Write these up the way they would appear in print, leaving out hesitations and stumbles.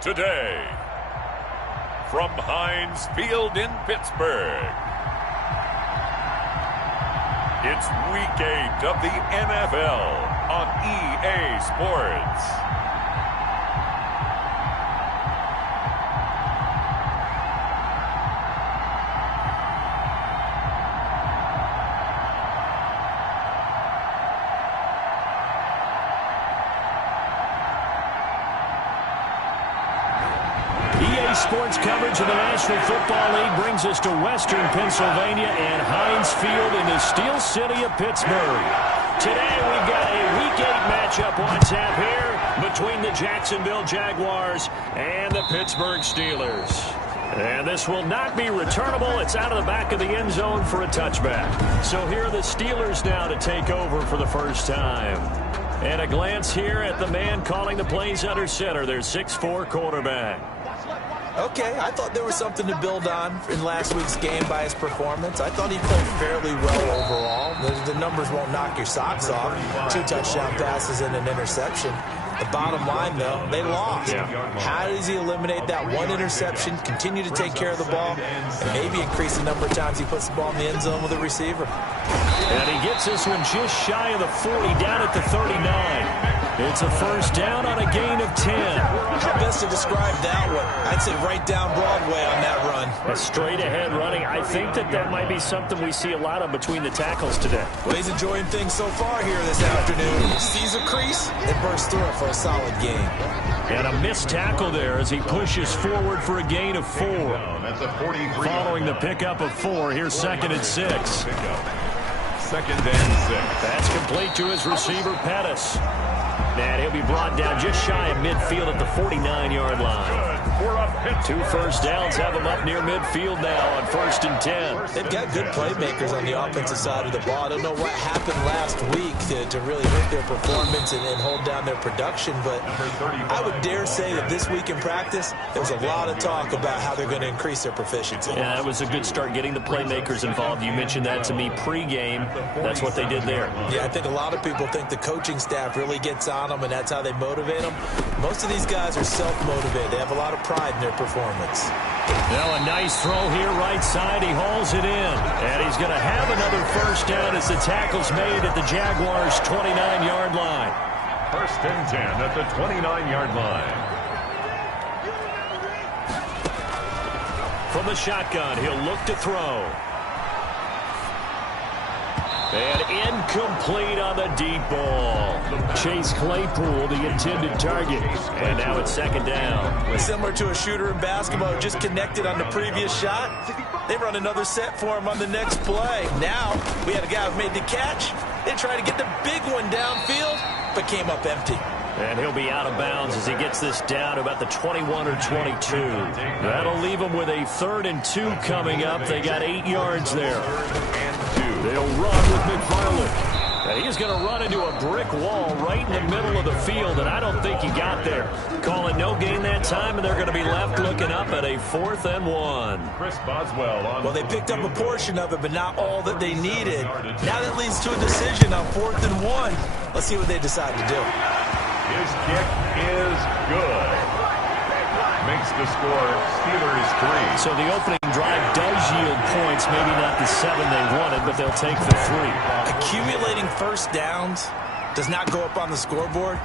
Today, from Heinz Field in Pittsburgh, it's Week 8 of the NFL on EA Sports. Sports coverage of the National Football League brings us to Western Pennsylvania and Heinz Field in the Steel City of Pittsburgh. Today we've got a Week 8 matchup on tap here between the Jacksonville Jaguars and the Pittsburgh Steelers. And this will not be returnable. It's out of the back of the end zone for a touchback. So here are the Steelers now to take over for the first time. And a glance here at the man calling the plays under center, their 6'4" quarterback. Okay, I thought there was something to build on in last week's game by his performance. I thought he played fairly well overall. The numbers won't knock your socks off. 2 touchdown passes and an interception. The bottom line, though, they lost. How does he eliminate that one interception, continue to take care of the ball, and maybe increase the number of times he puts the ball in the end zone with a receiver? And he gets this one just shy of the 40, down at the 39. It's a first down on a gain of 10. How best to describe that one? I'd say right down Broadway on that run. A straight-ahead running. I think that might be something we see a lot of between the tackles today. Well, he's enjoying things so far here this afternoon. Sees a crease and bursts through it for a solid gain. And a missed tackle there as he pushes forward for a gain of 4. Following the pickup of 4, here's 2nd and 6. 2nd and 6. That's complete to his receiver, Pettis. And he'll be brought down just shy of midfield at the 49-yard line. 2 first downs have him up near midfield now on 1st and 10. They've got good playmakers on the offensive side of the ball. I don't know what happened last week to really hurt their performance and hold down their production, but I would dare say that this week in practice, there was a lot of talk about how they're going to increase their proficiency. Yeah, that was a good start getting the playmakers involved. You mentioned that to me pregame. That's what they did there. Yeah, I think a lot of people think the coaching staff really gets on them, and that's how they motivate them. Most of these guys are self-motivated. They have a lot of pride in their performance. Now a nice throw here right side. He hauls it in. And he's going to have another first down as the tackle's made at the Jaguars' 29-yard line. 1st and 10 at the 29-yard line. From the shotgun, he'll look to throw. And incomplete on the deep ball. Chase Claypool, the intended target. And now it's 2nd down. Similar to a shooter in basketball who just connected on the previous shot. They run another set for him on the next play. Now we had a guy who made the catch. They tried to get the big one downfield, but came up empty. And he'll be out of bounds as he gets this down to about the 21 or 22. That'll leave him with a 3rd and 2 coming up. They got 8 yards there. They'll run with McFarland. And he's going to run into a brick wall right in the middle of the field, and I don't think he got there. Call it no gain that time, and they're going to be left looking up at a 4th and 1. Chris Boswell on. Well, they picked up a portion of it, but not all that they needed. Now that leads to a decision on 4th and 1. Let's see what they decide to do. His kick is good. Makes the score Steelers 3. So the opening drive does yield points, maybe not the 7 they wanted, but they'll take the 3. Accumulating first downs does not go up on the scoreboard,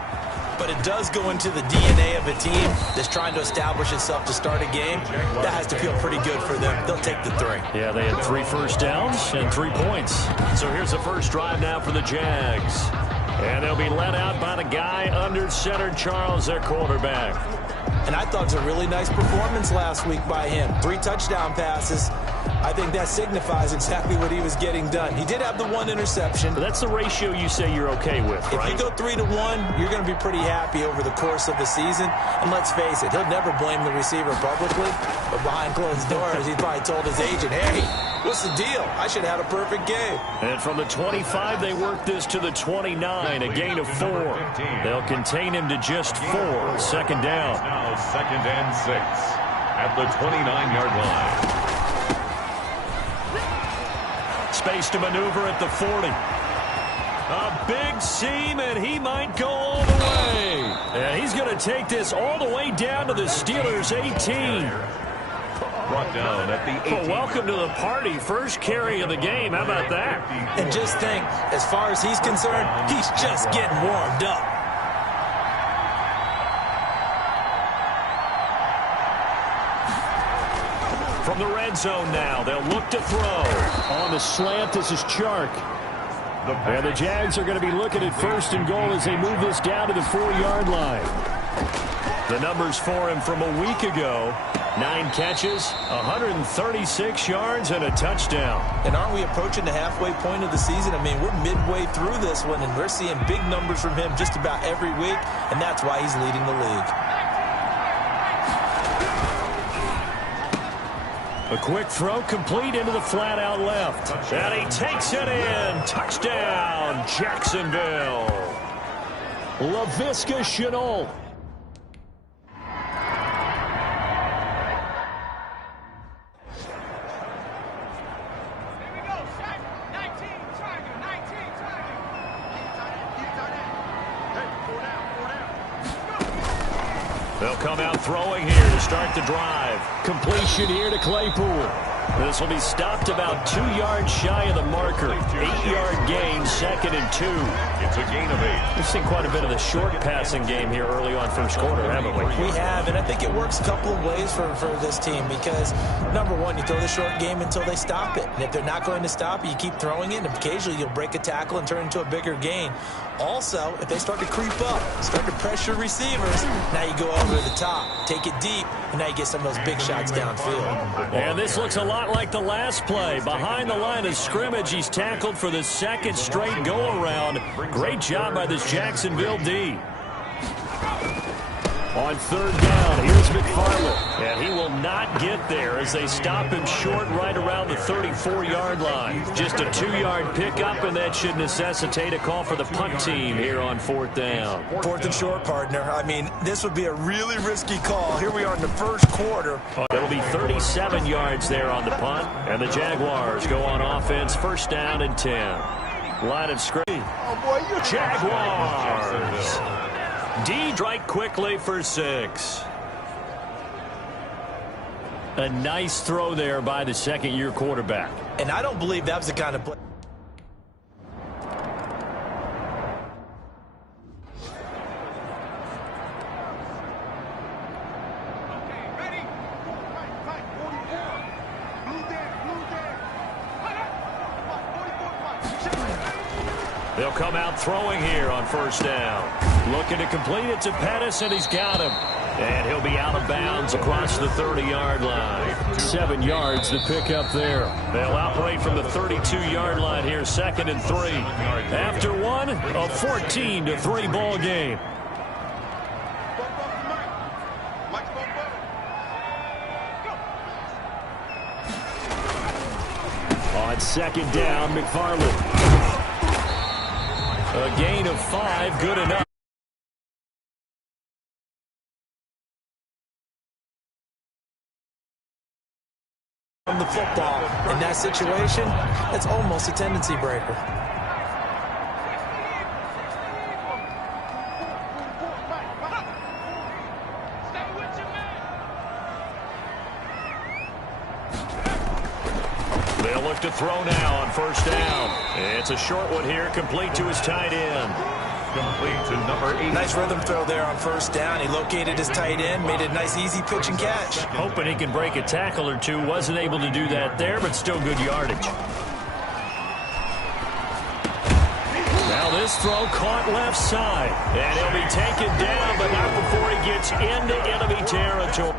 but it does go into the DNA of a team that's trying to establish itself to start a game. That has to feel pretty good for them. They'll take the 3. Yeah, they had 3 first downs and 3 points. So here's the first drive now for the Jags. And they'll be led out by the guy under center, Charles, their quarterback. And I thought it was a really nice performance last week by him. 3 touchdown passes. I think that signifies exactly what he was getting done. He did have the 1 interception. But that's the ratio you say you're okay with, right? If you go 3 to 1, you're going to be pretty happy over the course of the season. And let's face it, he'll never blame the receiver publicly. But behind closed doors, he probably told his agent, hey, what's the deal? I should have had a perfect game. And from the 25, they work this to the 29, a gain of 4. They'll contain him to just 4. 2nd down. Now 2nd and 6 at the 29-yard line. Space to maneuver at the 40. A big seam, and he might go all the way. And he's going to take this all the way down to the Steelers' 18. Brought down at the 18. Well, welcome to the party. First carry of the game. How about that? And just think, as far as he's concerned, he's just getting warmed up. From the red zone now, they'll look to throw. On the slant, this is Chark. And the Jags are going to be looking at first and goal as they move this down to the 4-yard line. The numbers for him from a week ago: 9 catches, 136 yards, and a touchdown. And aren't we approaching the halfway point of the season? I mean, we're midway through this one, and we're seeing big numbers from him just about every week, and that's why he's leading the league. A quick throw complete into the flat out left. And he takes it in. Touchdown, Jacksonville. Laviska Shenault. They'll come out throwing here to start the drive. Completion here to Claypool. This will be stopped about 2 yards shy of the marker. 8-yard gain, 2nd and 2. It's a gain of 8. We've seen quite a bit of the short passing game here early on first quarter, haven't we? We have, and I think it works a couple of ways for this team because, number one, you throw the short game until they stop it. And if they're not going to stop it, you keep throwing it, and occasionally you'll break a tackle and turn into a bigger gain. Also, if they start to creep up, start to pressure receivers, now you go over the top, take it deep, and now you get some of those big shots downfield. And this looks a lot like the last play. Behind the line of scrimmage, he's tackled for the 2nd straight go-around. Great job by this Jacksonville D. On 3rd down, here's McFarland. And he will not get there as they stop him short right around the 34-yard line. Just a 2-yard pickup, and that should necessitate a call for the punt team here on 4th down. 4th and short, partner. I mean, this would be a really risky call. Here we are in the first quarter. It'll be 37 yards there on the punt, and the Jaguars go on offense, 1st down and 10. Line of scrimmage. Jaguars. D right quickly for 6. A nice throw there by the 2nd-year quarterback. And I don't believe that was the kind of play. They'll come out throwing here on 1st down. Looking to complete it to Pettis, and he's got him. And he'll be out of bounds across the 30-yard line. 7 yards to pick up there. They'll operate from the 32-yard line here, 2nd and 3. After one, a 14-3 ball game. On 2nd down, McFarland. A gain of 5, good enough. From the football, in that situation, it's almost a tendency breaker. They'll look to throw now on 1st down. It's a short one here, complete to his tight end. Complete to number 8. Nice rhythm throw there on 1st down. He located his tight end, made it a nice easy pitch and catch. Hoping he can break a tackle or two. Wasn't able to do that there, but still good yardage. Now this throw caught left side. And he'll be taken down, but not before he gets into enemy territory.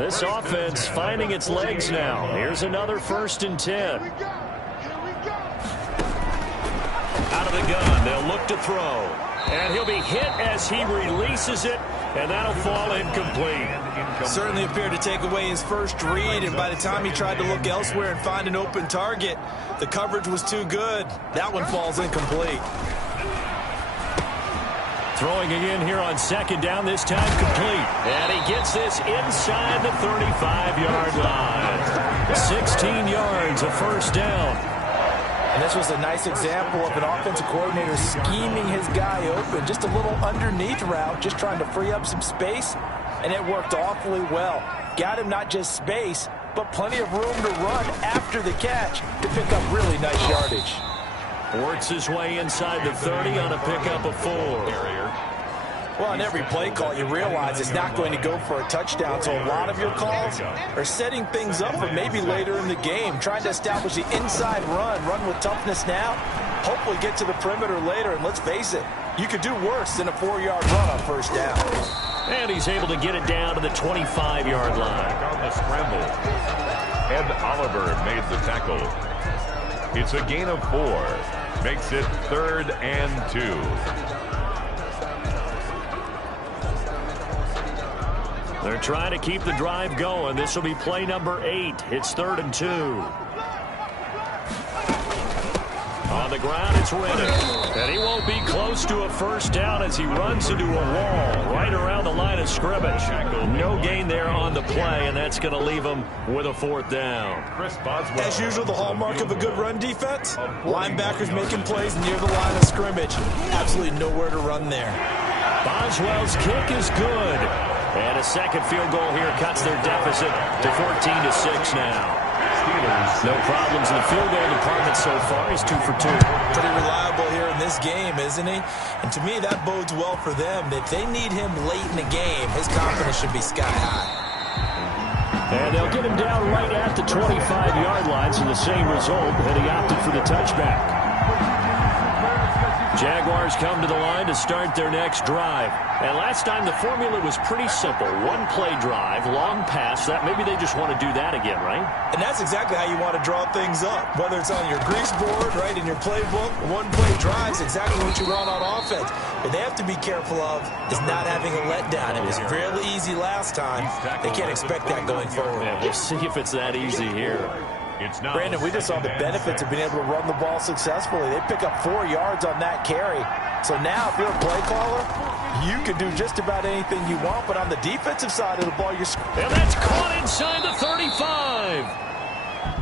This offense finding its legs now. Here's another 1st and 10. Out of the gun, they'll look to throw. And he'll be hit as he releases it, and that'll fall incomplete. Certainly appeared to take away his first read, and by the time he tried to look elsewhere and find an open target, the coverage was too good. That one falls incomplete. Throwing again here on 2nd down, this time complete. And he gets this inside the 35-yard line. 16 yards, a 1st down. And this was a nice example of an offensive coordinator scheming his guy open. Just a little underneath route, just trying to free up some space, and it worked awfully well. Got him not just space, but plenty of room to run after the catch to pick up really nice yardage. Works his way inside the 30 on a pickup of 4. Well, on every play call, you realize it's not going to go for a touchdown, so a lot of your calls are setting things up for maybe later in the game, trying to establish the inside run with toughness now, hopefully get to the perimeter later, and let's face it, you could do worse than a 4-yard run on 1st down. And he's able to get it down to the 25-yard line. On the scramble, Ed Oliver made the tackle. It's a gain of 4. Makes it 3rd and 2. They're trying to keep the drive going. This will be play number 8. It's 3rd and 2. On the ground, it's Riddick. And he won't be close to a 1st down as he runs into a wall right around the line of scrimmage. No gain there on the play, and that's going to leave him with a 4th down. As usual, the hallmark of a good run defense, linebackers making plays near the line of scrimmage. Absolutely nowhere to run there. Boswell's kick is good. And a 2nd field goal here cuts their deficit to 14-6 now. No problems in the field goal department so far. He's 2 for 2. Pretty reliable here in this game, isn't he? And to me, that bodes well for them. If they need him late in the game, his confidence should be sky high. And they'll get him down right at the 25-yard line, so the same result, and he opted for the touchback. Jaguars come to the line to start their next drive. And last time the formula was pretty simple. 1-play drive, long pass. That maybe they just want to do that again, right? And that's exactly how you want to draw things up. Whether it's on your grease board, right, in your playbook, 1-play drive is exactly what you run on offense. What they have to be careful of is not having a letdown. It was fairly easy last time. They can't expect that going forward. Yeah, we'll see if it's that easy here. Brandon, we just saw the benefits of being able to run the ball successfully. They pick up 4 yards on that carry. So now, if you're a play caller, you can do just about anything you want. But on the defensive side of the ball, you're... And that's caught inside the 35.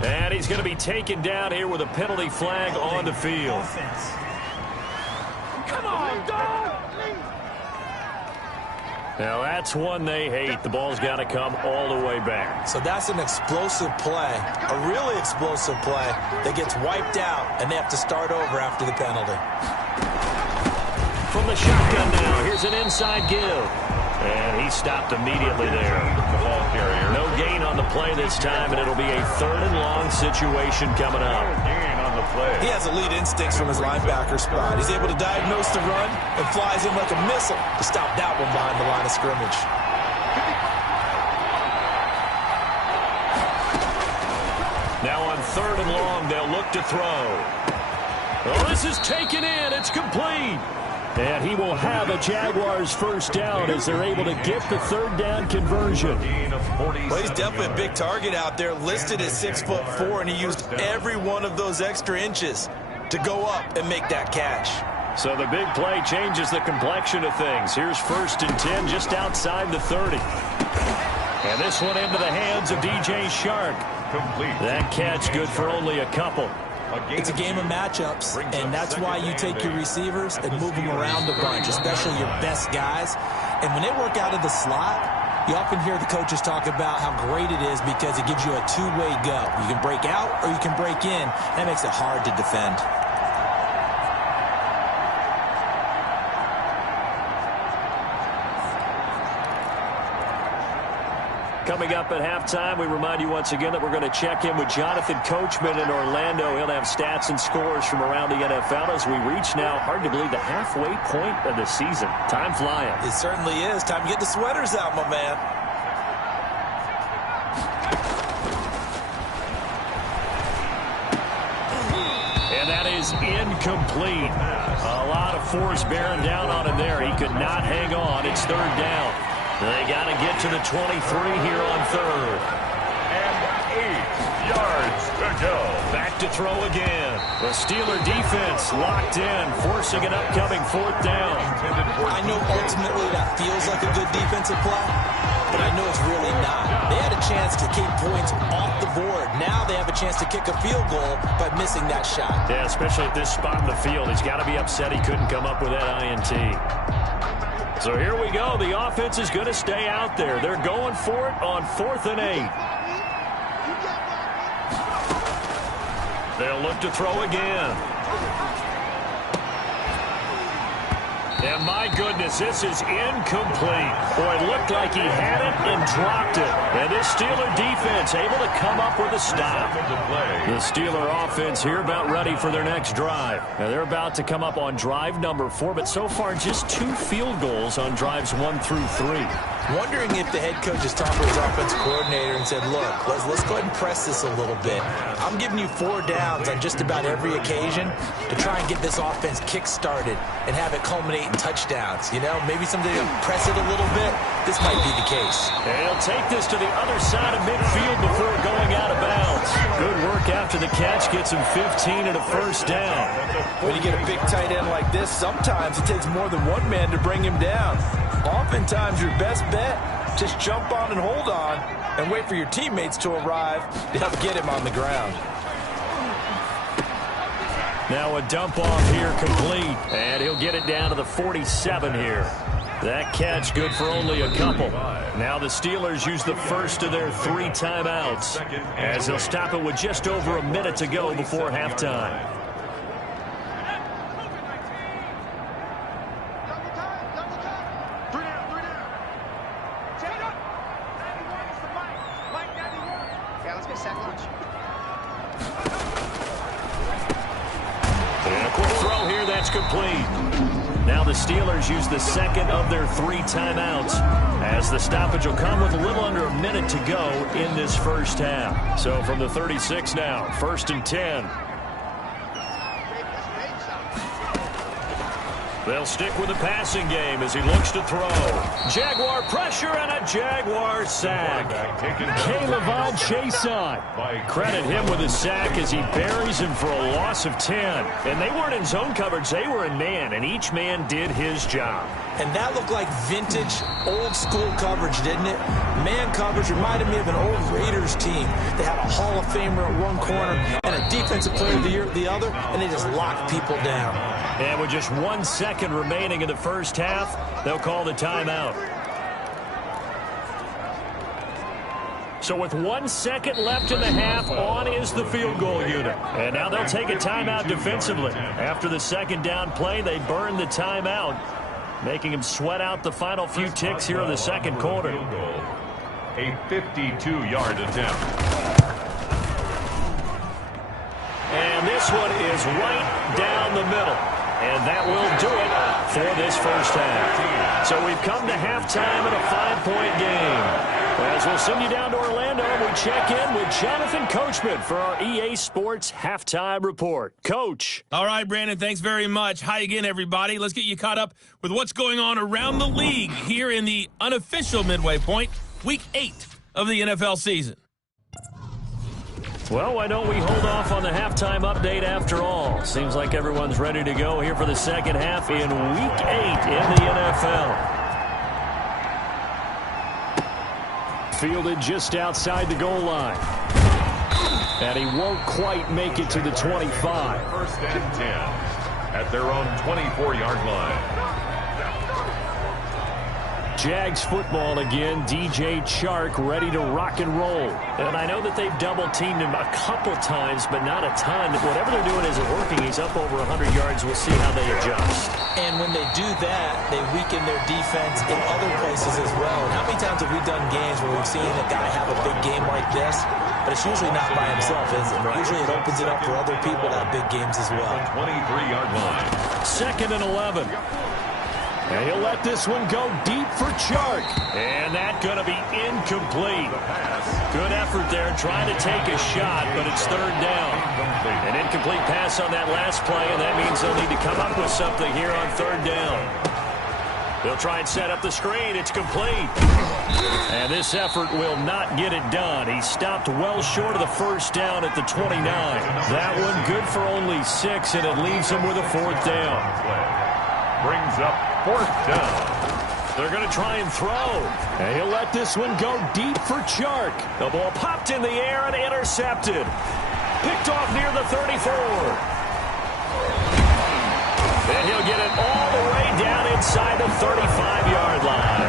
And he's going to be taken down here with a penalty flag on the field. Come on, dog! Now, that's one they hate. The ball's got to come all the way back. So that's an explosive play, a really explosive play that gets wiped out, and they have to start over after the penalty. From the shotgun now, here's an inside give. And he stopped immediately there. The ball carrier. No gain on the play this time, and it'll be a 3rd and long situation coming up. Gain on the play. He has elite instincts from his linebacker spot. He's able to diagnose the run and flies in like a missile to stop that one behind the line of scrimmage. Now on 3rd and long, they'll look to throw. Oh, this is taken in. It's complete. And he will have a Jaguars 1st down as they're able to get the 3rd down conversion. Well, he's definitely a big target out there, listed at 6'4", and he used every one of those extra inches to go up and make that catch. So the big play changes the complexion of things. Here's 1st and 10 just outside the 30. And this one into the hands of DJ Shark. Complete. That catch good for only a couple. It's a game of matchups, and that's why you take your receivers and move them around a bunch, especially your best guys. And when they work out of the slot, you often hear the coaches talk about how great it is because it gives you a two-way go. You can break out or you can break in. That makes it hard to defend. Coming up at halftime, we remind you once again that we're going to check in with Jonathan Coachman in Orlando. He'll have stats and scores from around the NFL as we reach now, hard to believe, the halfway point of the season. Time flying. It certainly is. Time to get the sweaters out, my man. is incomplete. A lot of force bearing down on him there. He could not hang on. It's third down. They got to get to the 23 here on third. And 8 yards to go. Back to throw again. The Steeler defense locked in, forcing an upcoming fourth down. I know ultimately that feels like a good defensive play, but I know it's really not. They had a chance to keep points off the board. Now they have a chance to kick a field goal by missing that shot. Yeah, especially at this spot in the field. He's got to be upset he couldn't come up with that INT. So here we go. The offense is going to stay out there. They're going for it on 4th and 8. They'll look to throw again. And my goodness, this is incomplete. Boy, it looked like he had it and dropped it. And this Steeler defense able to come up with a stop. The Steeler offense here about ready for their next drive. Now they're about to come up on drive number 4, but so far just 2 field goals on drives 1 through 3. Wondering if the head coach is talking to his offensive coordinator and said, look, let's go ahead and press this a little bit. I'm giving you 4 downs on just about every occasion to try and get this offense kick-started and have it culminate in touchdowns. You know, maybe someday press it a little bit. This might be the case. And he'll take this to the other side of midfield before going out of bounds. Good work after the catch. Gets him 15 and a first down. When you get a big tight end like this, sometimes it takes more than one man to bring him down. Oftentimes, your best bet, just jump on and hold on and wait for your teammates to arrive to help get him on the ground. Now a dump off here complete, and he'll get it down to the 47 here. That catch good for only a couple. Now the Steelers use the first of their 3 timeouts as they'll stop it with just over a minute to go before halftime. Complete. Now the Steelers use the second of their 3 timeouts as the stoppage will come with a little under a minute to go in this first half. So from the 36 now, 1st and 10. They'll stick with the passing game as he looks to throw. Jaguar pressure and a Jaguar sack. Ki0 Chason. Credit him with a sack as he buries him for a loss of 10. And they weren't in zone coverage. They were in man, and each man did his job. And that looked like vintage, old-school coverage, didn't it? Man coverage reminded me of an old Raiders team. They had a Hall of Famer at one corner and a Defensive Player of the Year at the other, and they just locked people down. And with just 1 second remaining in the first half, they'll call the timeout. So with 1 second left in the half, on is the field goal unit. And now they'll take a timeout defensively. After the second down play, they burn the timeout, making him sweat out the final few ticks here in the second quarter. A 52-yard attempt. And this one is right down the middle. And that will do it for this first half. So we've come to halftime in a 5-point game. As we'll send you down to Orlando, we check in with Jonathan Coachman for our EA Sports Halftime Report. Coach. All right, Brandon, thanks very much. Hi again, everybody. Let's get you caught up with what's going on around the league here in the unofficial midway point, Week 8 of the NFL season. Well, why don't we hold off on the halftime update after all? Seems like everyone's ready to go here for the second half in Week 8 in the NFL. Fielded just outside the goal line. And he won't quite make it to the 25. 1st and 10 at their own 24-yard line. Jags football again. DJ Chark ready to rock and roll. And I know that they've double-teamed him a couple times, but not a ton. Whatever they're doing isn't working. He's up over 100 yards. We'll see how they adjust. And when they do that, they weaken their defense in other places as well. And how many times have we done games where we've seen a guy have a big game like this, but it's usually not by himself, is it? Usually it opens it up for other people to have big games as well. 23-yard line. 2nd and 11. And he'll let this one go deep for Chark. And that's going to be incomplete. Good effort there trying to take a shot, but it's third down. An incomplete pass on that last play, and that means they'll need to come up with something here on third down. They'll try and set up the screen. It's complete. And this effort will not get it done. He stopped well short of the first down at the 29. That one good for only 6, and it leaves him with a fourth down. Brings up fourth down. They're going to try and throw. And he'll let this one go deep for Chark. The ball popped in the air and intercepted. Picked off near the 34. And he'll get it all the way down inside the 35-yard line.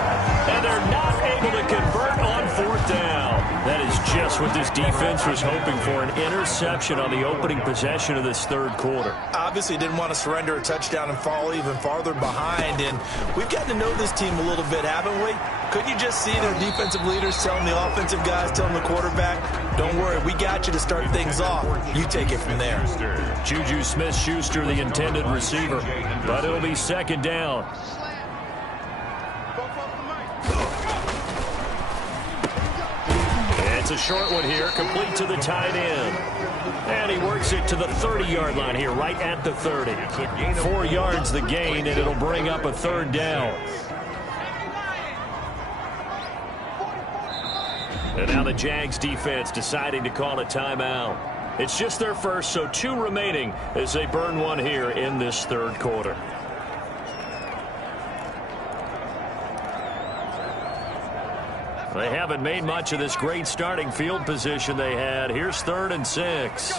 And they're not able to convert on fourth down. That is just what this defense was hoping for, an interception on the opening possession of this third quarter. Obviously didn't want to surrender a touchdown and fall even farther behind. And we've gotten to know this team a little bit, haven't we? Couldn't you just see their defensive leaders telling the offensive guys, telling the quarterback, don't worry, we got you to start things off. You take it from there. Juju Smith-Schuster, the intended receiver. But it'll be second down. It's a short one here, complete to the tight end. And he works it to the 30-yard line here, right at the 30. 4 yards the gain, and it'll bring up a third down. And now the JAX defense deciding to call a timeout. It's just their first, so 2 remaining as they burn one here in this third quarter. They haven't made much of this great starting field position they had. Here's 3rd and 6.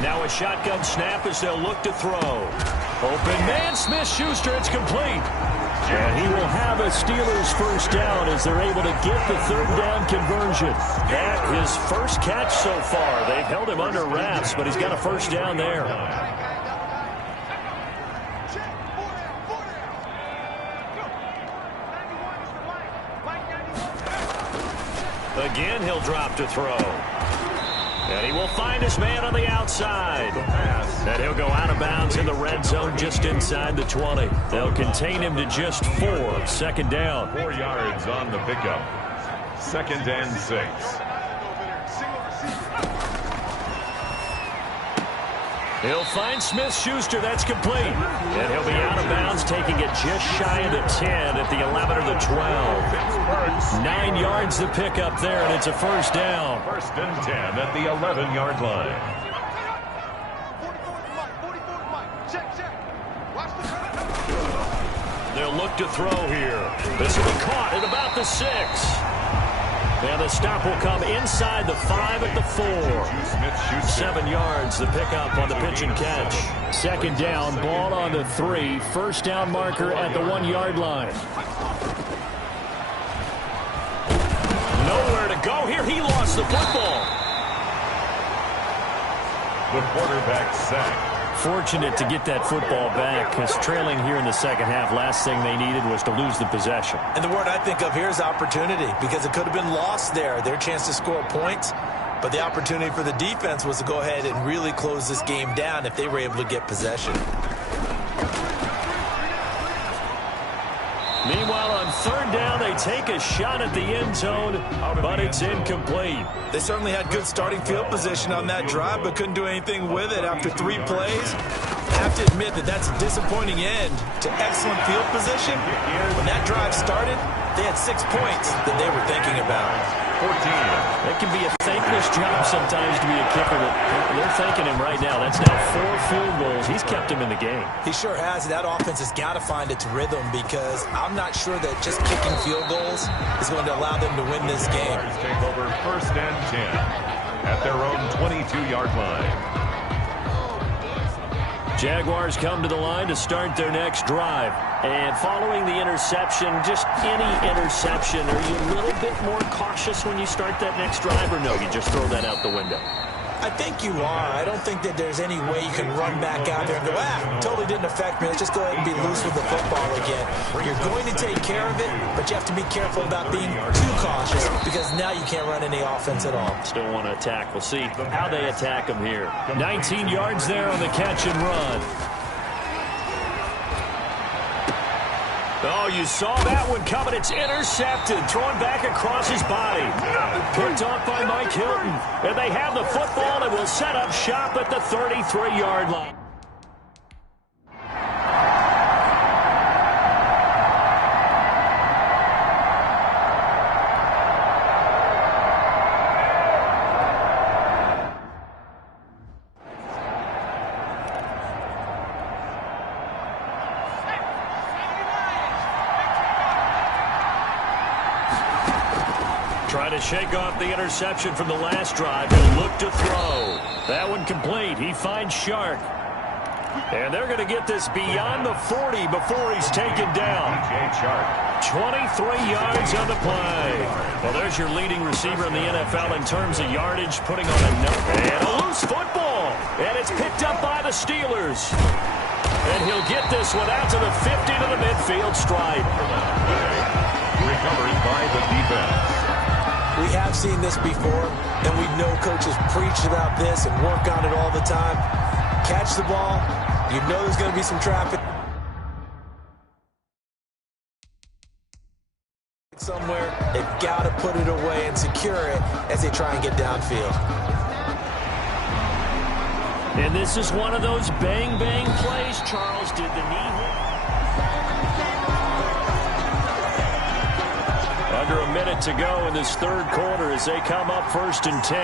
Now a shotgun snap as they'll look to throw. Open man, Smith-Schuster, it's complete. And he will have a Steelers first down as they're able to get the third down conversion. That his first catch so far. They've held him under wraps, but he's got a first down there. Again, he'll drop to throw. And he will find his man on the outside. And he'll go out of bounds in the red zone just inside the 20. They'll contain him to just 4. Second down. 4 yards on the pickup. 2nd and 6. He'll find Smith-Schuster. That's complete. And he'll be out of bounds, taking it just shy of the 10 at the 11 or the 12. 9 yards the pickup there, and it's a first down. 1st and 10 at the 11-yard line. They'll look to throw here. This will be caught at about the 6. And the stop will come inside the 5 at the 4. 7 yards, the pickup on the pitch and catch. Second down, ball on the 3. First down marker at the 1-yard line. Nowhere to go here. He lost the football. The quarterback sacked. Fortunate to get that football back, because trailing here in the second half, last thing they needed was to lose the possession. And the word I think of here is opportunity, because it could have been lost there. Their chance to score points, but the opportunity for the defense was to go ahead and really close this game down if they were able to get possession. Meanwhile, on third down, they take a shot at the end zone, but it's incomplete. They certainly had good starting field position on that drive, but couldn't do anything with it after 3 plays. I have to admit that that's a disappointing end to excellent field position. When that drive started, they had 6 points that they were thinking about. 14. It can be a thankless job sometimes to be a kicker, but they're thanking him right now. That's now 4 field goals. He's kept him in the game. He sure has. That offense has got to find its rhythm, because I'm not sure that just kicking field goals is going to allow them to win this game. Take over 1st and 10 at their own 22-yard line. Jaguars come to the line to start their next drive. And following the interception, just any interception, are you a little bit more cautious when you start that next drive, or no, you just throw that out the window? I think you are. I don't think that there's any way you can run back out there and go, totally didn't affect me. Let's just go ahead and be loose with the football again. You're going to take care of it, but you have to be careful about being too cautious, because now you can't run any offense at all. Still want to attack. We'll see how they attack them here. 19 yards there on the catch and run. Oh, you saw that one coming. It's intercepted. Thrown back across his body. Picked off by Mike Hilton. And they have the football and will set up shop at the 33-yard line. Trying to shake off the interception from the last drive. He'll look to throw. That one complete. He finds Shark. And they're going to get this beyond the 40 before he's taken down. 23 yards on the play. Well, there's your leading receiver in the NFL in terms of yardage, putting on a number. And a loose football. And it's picked up by the Steelers. And he'll get this one out to the 50 to the midfield stripe. Recovered by the defense. We have seen this before, and we know coaches preach about this and work on it all the time. Catch the ball. You know there's going to be some traffic somewhere. They've got to put it away and secure it as they try and get downfield. And this is one of those bang-bang plays. Charles did the knee hit. Under a minute to go in this third quarter as they come up 1st and 10.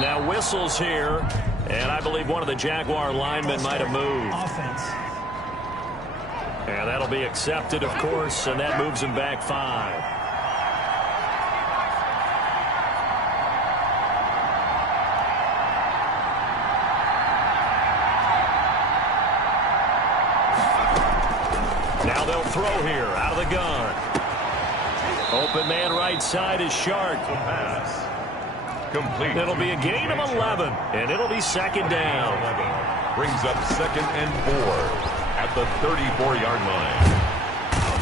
Now whistles here, and I believe one of the Jaguar linemen might have moved. And that'll be accepted, of course, and that moves him back 5. Now they'll throw here out of the gun. Open man right side is Shark. Pass. Complete. It'll be a gain of 11, and it'll be 2nd down. Brings up 2nd and 4 at the 34-yard line.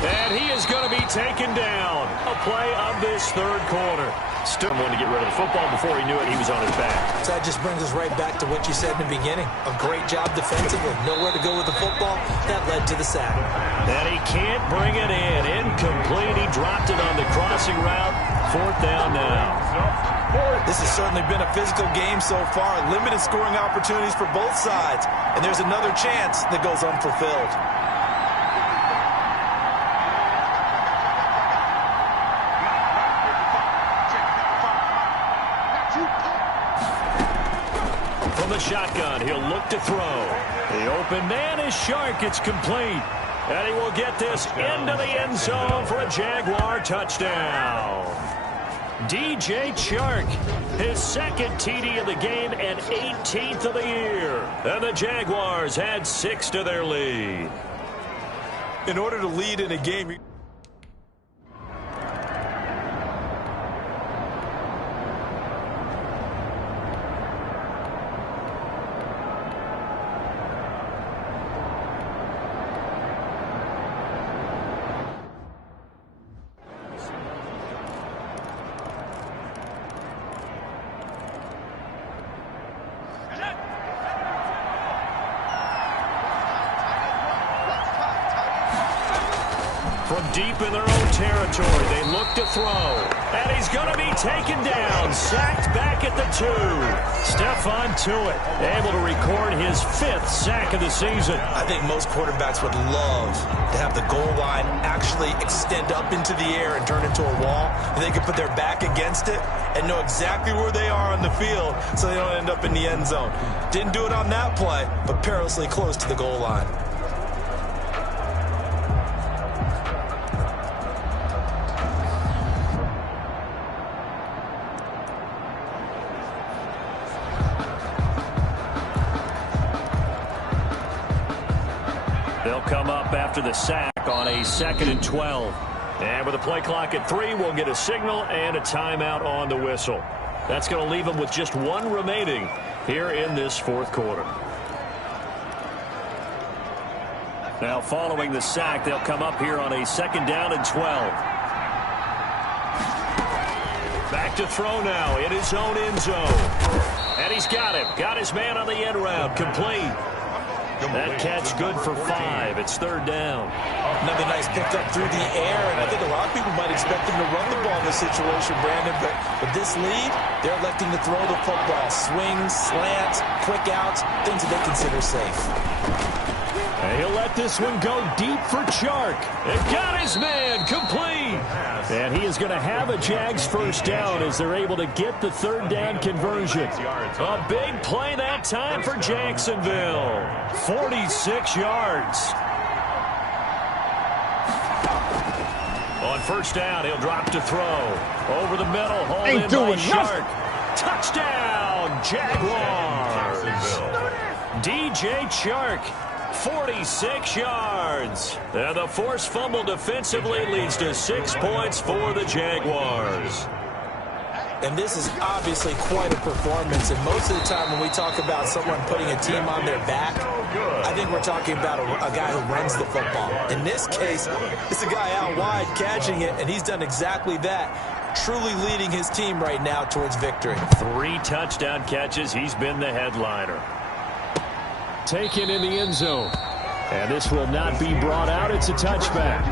And he is going to be taken down. A play of this third quarter. Still wanted to get rid of the football. Before he knew it, he was on his back. So that just brings us right back to what you said in the beginning. A great job defensively. Nowhere to go with the football. That led to the sack. And he can't bring it in. Incomplete. He dropped it on the crossing route. 4th down now. This has certainly been a physical game so far. Limited scoring opportunities for both sides. And there's another chance that goes unfulfilled. From the shotgun, he'll look to throw. The open man is Shark. It's complete. And he will get this into the end zone for a Jaguar touchdown. DJ Chark, his 2nd TD of the game and 18th of the year. And the Jaguars add 6 to their lead. In order to lead in a game... From deep in their own territory, they look to throw. And he's going to be taken down. Sacked back at the 2. Stephon Tuitt able to record his 5th sack of the season. I think most quarterbacks would love to have the goal line actually extend up into the air and turn into a wall. And they can put their back against it and know exactly where they are on the field so they don't end up in the end zone. Didn't do it on that play, but perilously close to the goal line. They'll come up after the sack on a 2nd and 12. And with the play clock at 3, we'll get a signal and a timeout on the whistle. That's going to leave them with just 1 remaining here in this 4th quarter. Now following the sack, they'll come up here on a 2nd down and 12. Back to throw now in his own end zone. And he's got him. Got his man on the end round. Complete. That catch good for 5. It's 3rd down. Another nice pickup through the air, and I think a lot of people might expect him to run the ball in this situation, Brandon, but with this lead, they're electing to throw the football. Swings, slants, quick outs, things that they consider safe. And he'll let this one go deep for Chark. It got his man complete. And he is going to have a Jags first down as they're able to get the 3rd down conversion. A big play that time for Jacksonville. 46 yards. On first down, he'll drop to throw. Over the middle, hauled in by Chark. Touchdown, Jaguars. DJ Chark. 46 yards. And the forced fumble defensively leads to 6 points for the Jaguars. And this is obviously quite a performance. And most of the time when we talk about someone putting a team on their back, I think we're talking about a guy who runs the football. In this case, it's a guy out wide catching it, and he's done exactly that. Truly leading his team right now towards victory. 3 touchdown catches. He's been the headliner. Taken in the end zone. And this will not be brought out. It's a touchback.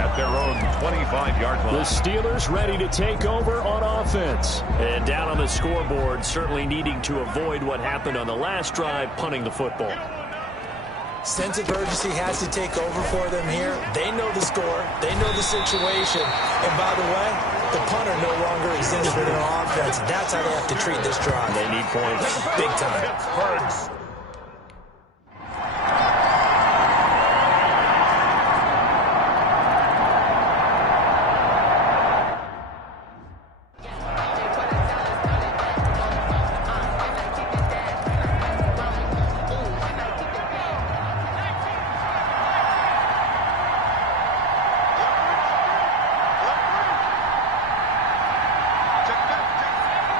At their own 25-yard line. The Steelers ready to take over on offense. And down on the scoreboard, certainly needing to avoid what happened on the last drive, punting the football. Sense of urgency has to take over for them here. They know the score. They know the situation. And by the way, the punter no longer exists for their offense. That's how they have to treat this drive. They need points. Big time.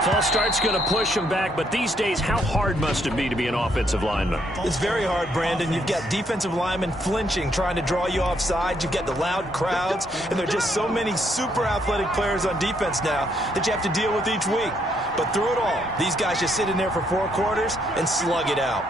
False start's going to push him back, but these days, how hard must it be to be an offensive lineman? It's very hard, Brandon. You've got defensive linemen flinching, trying to draw you offside. You've got the loud crowds, and there are just so many super athletic players on defense now that you have to deal with each week. But through it all, these guys just sit in there for 4 quarters and slug it out.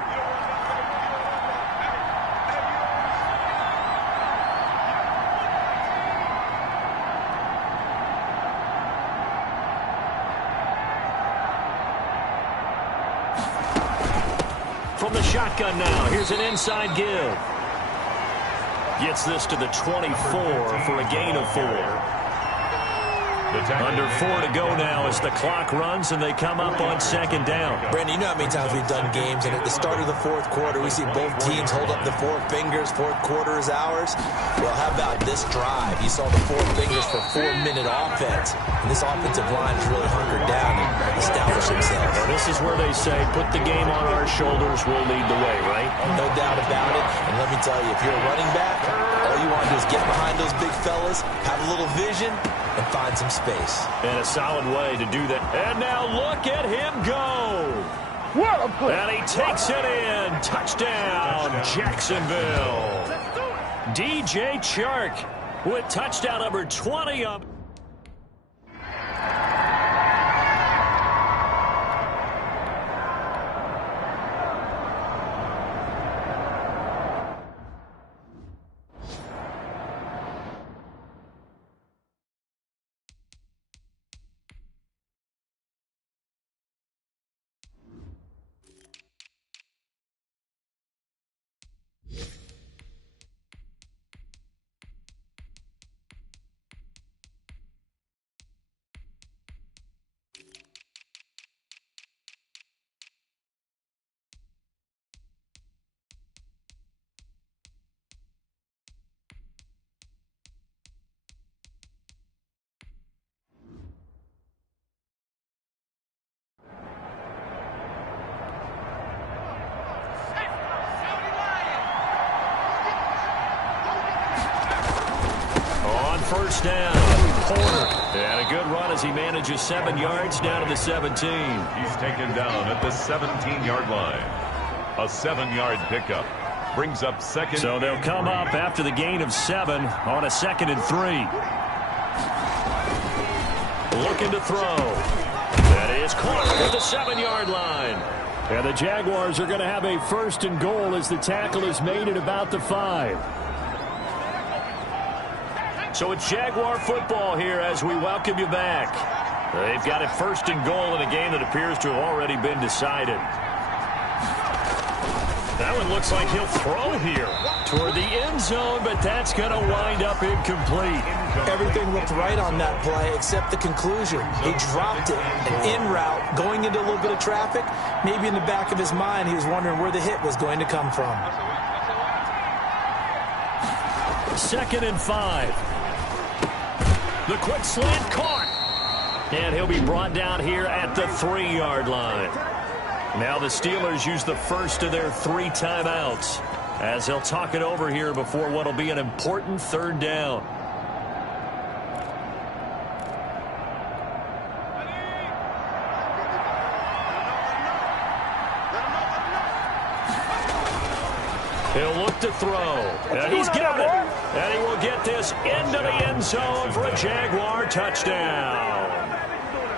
From the shotgun now, here's an inside give. Gets this to the 24 for a gain of 4. Under 4 to go now as the clock runs and they come up on 2nd down. Brandon, you know how many times we've done games, and at the start of the 4th quarter, we see both teams hold up the 4 fingers. 4th quarter is ours. Well, how about this drive? You saw the 4 fingers for 4-minute offense. And this offensive line is really hunkered down and established themselves. Well, this is where they say, put the game on our shoulders, we'll lead the way, right? No doubt about it. And let me tell you, if you're a running back, all you want to do is get behind those big fellas, have a little vision, and find some space. And a solid way to do that. And now look at him go. And he takes it in. Touchdown, Jacksonville. DJ Chark with touchdown number 20 of. First down, Porter. And a good run as he manages 7 yards down to the 17. He's taken down at the 17-yard line. A 7-yard pickup brings up 2nd. So they'll come up after the gain of 7 on a 2nd and 3. Looking to throw. That is caught. at the 7-yard line. And the Jaguars are going to have a 1st and goal as the tackle is made at about the 5. So it's Jaguar football here as we welcome you back. They've got a 1st and goal in a game that appears to have already been decided. That one looks like he'll throw here toward the end zone, but that's going to wind up incomplete. Everything looked right on that play except the conclusion. He dropped it, an in route, going into a little bit of traffic. Maybe in the back of his mind, he was wondering where the hit was going to come from. 2nd and 5. The quick slant caught. And he'll be brought down here at the 3-yard line. Now the Steelers use the first of their 3 timeouts as they'll talk it over here before what will be an important 3rd down. He'll look to throw. And he's got it. And he will get this into the end zone for a Jaguar touchdown.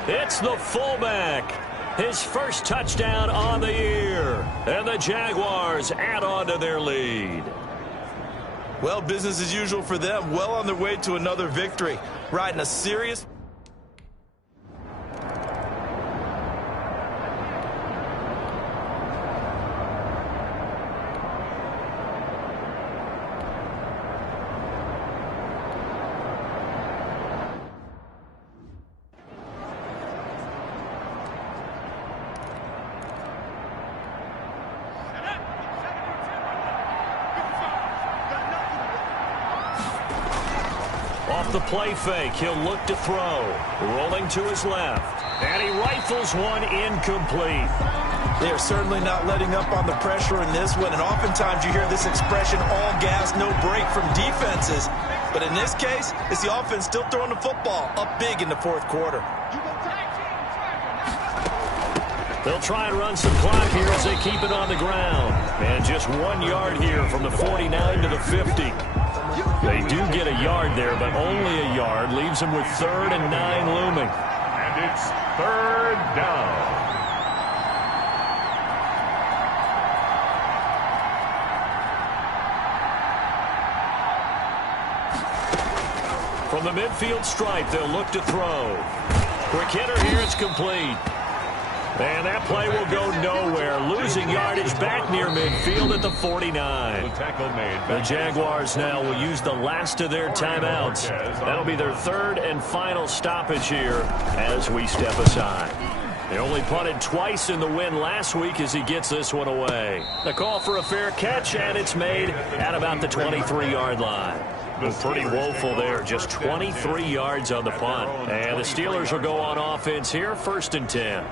It's the fullback. His first touchdown on the year. And the Jaguars add on to their lead. Well, business as usual for them. Well on their way to another victory. Riding a serious... Off the play fake, he'll look to throw. Rolling to his left. And he rifles one incomplete. They are certainly not letting up on the pressure in this one, and oftentimes you hear this expression, all gas, no break from defenses. But in this case, it's the offense still throwing the football up big in the 4th quarter. They'll try and run some clock here as they keep it on the ground. And just 1 yard here from the 49 to the 50. They do get a yard there, but only a yard. Leaves them with 3rd and 9 looming. And it's 3rd down. From the midfield stripe, they'll look to throw. Quick hitter here, it's complete. And that play will go nowhere. Losing yardage back near midfield at the 49. The Jaguars now will use the last of their timeouts. That'll be their 3rd and final stoppage here as we step aside. They only punted twice in the win last week as he gets this one away. The call for a fair catch, and it's made at about the 23-yard line. Well, pretty woeful there. Just 23 yards on the punt. And the Steelers will go on offense here, 1st and 10.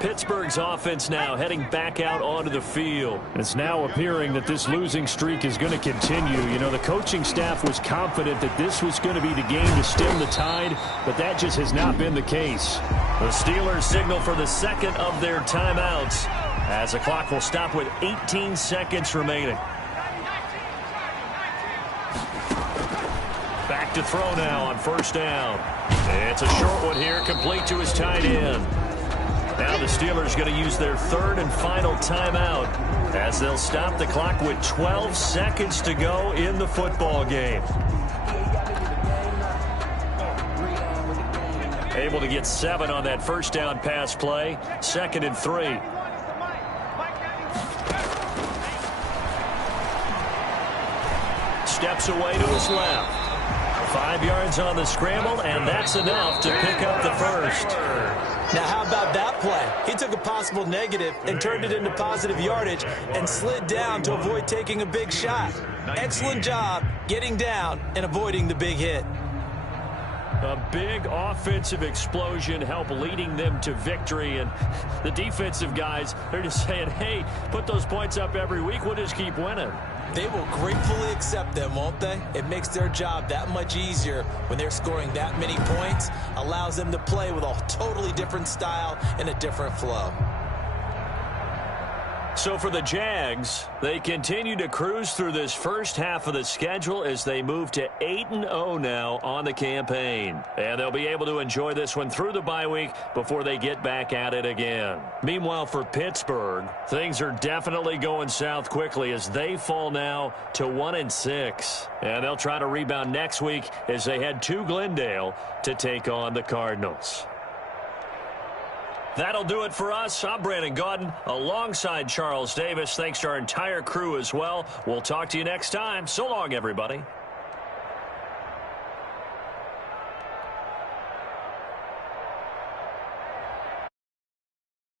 Pittsburgh's offense now heading back out onto the field. It's now appearing that this losing streak is going to continue. You know, the coaching staff was confident that this was going to be the game to stem the tide, but that just has not been the case. The Steelers signal for the 2nd of their timeouts as the clock will stop with 18 seconds remaining. Back to throw now on 1st down. It's a short one here, complete to his tight end. Now the Steelers going to use their 3rd and final timeout as they'll stop the clock with 12 seconds to go in the football game. Able to get 7 on that 1st down pass play. 2nd and 3. Steps away to his left. 5 yards on the scramble, and that's enough to pick up the 1st. Now, how about that play? He took a possible negative and turned it into positive yardage and slid down to avoid taking a big shot. Excellent job getting down and avoiding the big hit. A big offensive explosion helped leading them to victory, and the defensive guys, they're just saying, hey, put those points up every week, we'll just keep winning. They will gratefully accept them, won't they? It makes their job that much easier when they're scoring that many points. Allows them to play with a totally different style and a different flow. So for the JAGs, they continue to cruise through this first half of the schedule as they move to 8-0 now on the campaign. And they'll be able to enjoy this one through the bye week before they get back at it again. Meanwhile, for Pittsburgh, things are definitely going south quickly as they fall now to 1-6. And they'll try to rebound next week as they head to Glendale to take on the Cardinals. That'll do it for us. I'm Brandon Gaudin alongside Charles Davis. Thanks to our entire crew as well. We'll talk to you next time. So long, everybody.